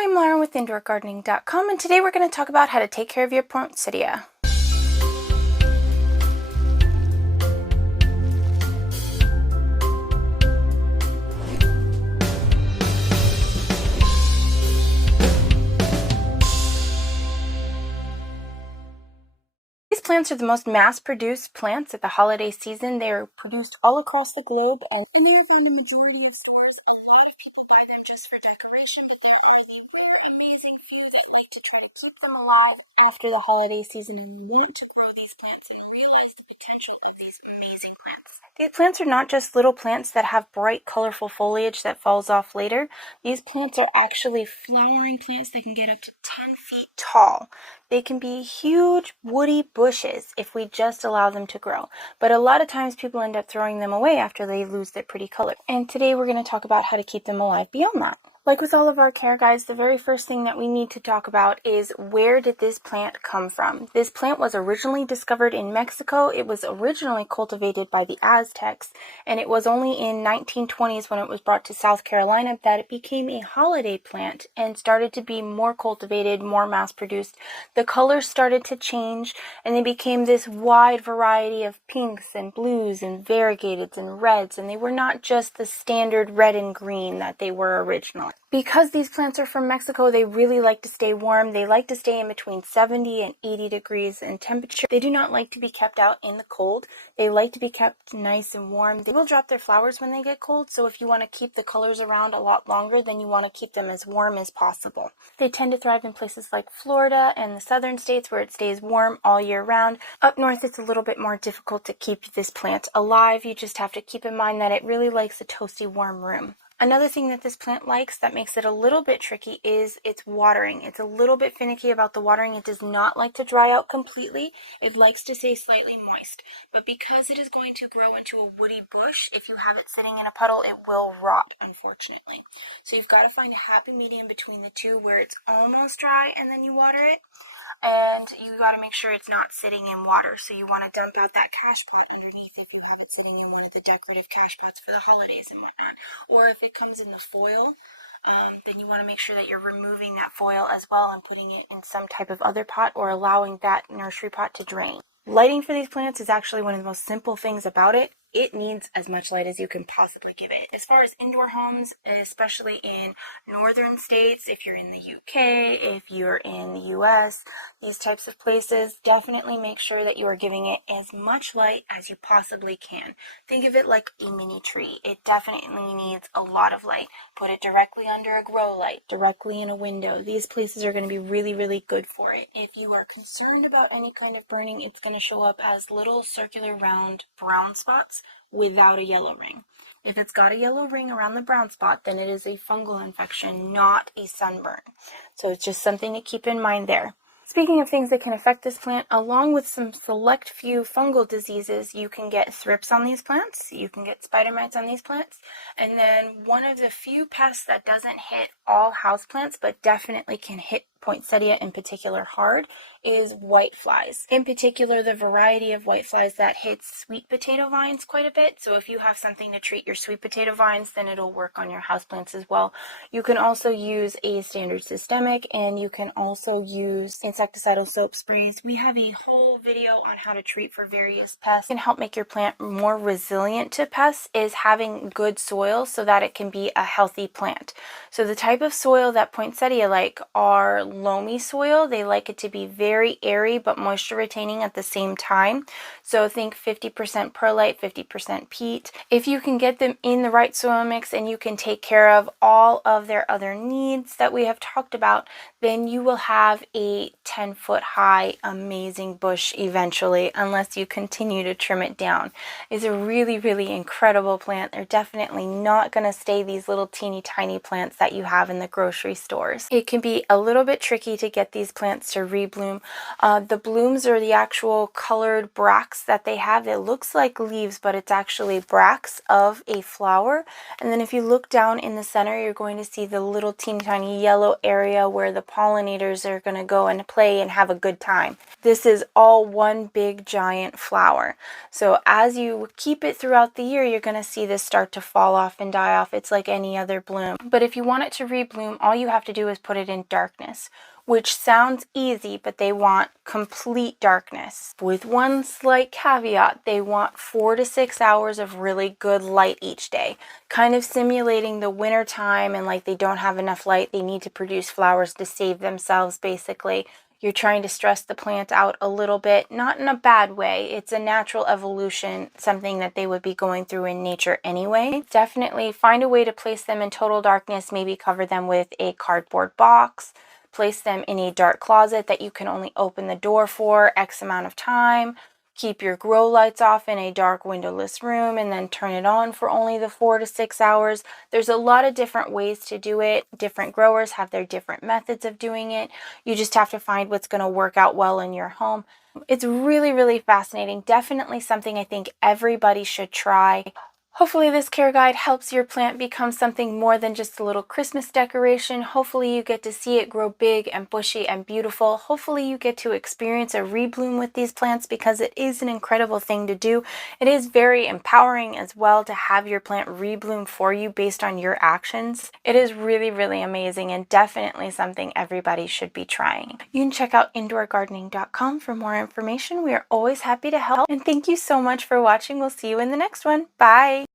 I'm Laura with IndoorGardening.com, and today we're going to talk about how to take care of your poinsettia. These plants are the most mass-produced plants at the holiday season. They are produced all across the globe, and they are found in the majority of stores. A lot of people buy them just for decoration, but they are the amazing food. You need to try to keep them alive after the holiday season, and you want to grow these plants and realize the potential of these amazing plants. These plants are not just little plants that have bright, colorful foliage that falls off later. These plants are actually flowering plants that can get up to 10 feet tall. They can be huge, woody bushes if we just allow them to grow. But a lot of times people end up throwing them away after they lose their pretty color. And today we're going to talk about how to keep them alive beyond that. Like with all of our care guides, the very first thing that we need to talk about is, where did this plant come from? This plant was originally discovered in Mexico. It was originally cultivated by the Aztecs, and it was only in 1920s when it was brought to South Carolina that it became a holiday plant and started to be more cultivated, more mass-produced. The colors started to change, and they became this wide variety of pinks and blues and variegateds and reds, and they were not just the standard red and green that they were originally. Because these plants are from Mexico, they really like to stay warm. They like to stay in between 70 and 80 degrees in temperature. They do not like to be kept out in the cold. They like to be kept nice and warm. They will drop their flowers when they get cold, so if you want to keep the colors around a lot longer, then you want to keep them as warm as possible. They tend to thrive in places like Florida and the southern states where it stays warm all year round. Up north, it's a little bit more difficult to keep this plant alive. You just have to keep in mind that it really likes a toasty, warm room. Another thing that this plant likes that makes it a little bit tricky is its watering. It's a little bit finicky about the watering. It does not like to dry out completely. It likes to stay slightly moist. But because it is going to grow into a woody bush, if you have it sitting in a puddle, it will rot, unfortunately. So you've got to find a happy medium between the two where it's almost dry and then you water it. And you got to make sure it's not sitting in water. So you want to dump out that cash pot underneath if you have it sitting in one of the decorative cash pots for the holidays and whatnot. Or if it comes in the foil, then you want to make sure that you're removing that foil as well and putting it in some type of other pot or allowing that nursery pot to drain. Lighting for these plants is actually one of the most simple things about it. It needs as much light as you can possibly give it. As far as indoor homes, especially in northern states, if you're in the UK, if you're in the US, these types of places, definitely make sure that you are giving it as much light as you possibly can. Think of it like a mini tree. It definitely needs a lot of light. Put it directly under a grow light, directly in a window. These places are going to be really, really good for it. If you are concerned about any kind of burning, it's going to show up as little circular round brown spots without a yellow ring. If it's got a yellow ring around the brown spot, then it is a fungal infection, not a sunburn. So it's just something to keep in mind there. Speaking of things that can affect this plant, along with some select few fungal diseases, you can get thrips on these plants, you can get spider mites on these plants, and then one of the few pests that doesn't hit all houseplants but definitely can hit poinsettia in particular hard is whiteflies. In particular, the variety of whiteflies that hits sweet potato vines quite a bit. So if you have something to treat your sweet potato vines, then it'll work on your houseplants as well. You can also use a standard systemic, and you can also use insecticidal soap sprays. We have a whole video on how to treat for various pests. What can help make your plant more resilient to pests is having good soil so that it can be a healthy plant. So the type of soil that poinsettia like are loamy soil. They like it to be very airy but moisture retaining at the same time. So think 50% perlite, 50% peat. If you can get them in the right soil mix and you can take care of all of their other needs that we have talked about, then you will have a 10-foot high amazing bush eventually, unless you continue to trim it down. It's a really, really incredible plant. They're definitely not going to stay these little teeny tiny plants that you have in the grocery stores. It can be a little bit bit tricky to get these plants to rebloom. The blooms are the actual colored bracts that they have. It looks like leaves, but it's actually bracts of a flower. And then if you look down in the center, you're going to see the little teeny tiny yellow area where the pollinators are going to go and play and have a good time. This is all one big giant flower. So as you keep it throughout the year, you're going to see this start to fall off and die off. It's like any other bloom. But if you want it to rebloom, all you have to do is put it in darkness, which sounds easy, but they want complete darkness. With one slight caveat, they want 4 to 6 hours of really good light each day, kind of simulating the winter time and like they don't have enough light. They need to produce flowers to save themselves, basically. You're trying to stress the plant out a little bit, not in a bad way. It's a natural evolution, something that they would be going through in nature anyway. Definitely find a way to place them in total darkness, maybe cover them with a cardboard box, place them in a dark closet that you can only open the door for X amount of time. Keep your grow lights off in a dark windowless room and then turn it on for only the 4 to 6 hours. There's a lot of different ways to do it. Different growers have their different methods of doing it. You just have to find what's going to work out well in your home. It's really, really fascinating. Definitely something I think everybody should try. Hopefully this care guide helps your plant become something more than just a little Christmas decoration. Hopefully you get to see it grow big and bushy and beautiful. Hopefully you get to experience a rebloom with these plants, because it is an incredible thing to do. It is very empowering as well to have your plant rebloom for you based on your actions. It is really, really amazing and definitely something everybody should be trying. You can check out indoorgardening.com for more information. We are always happy to help. And thank you so much for watching. We'll see you in the next one. Bye!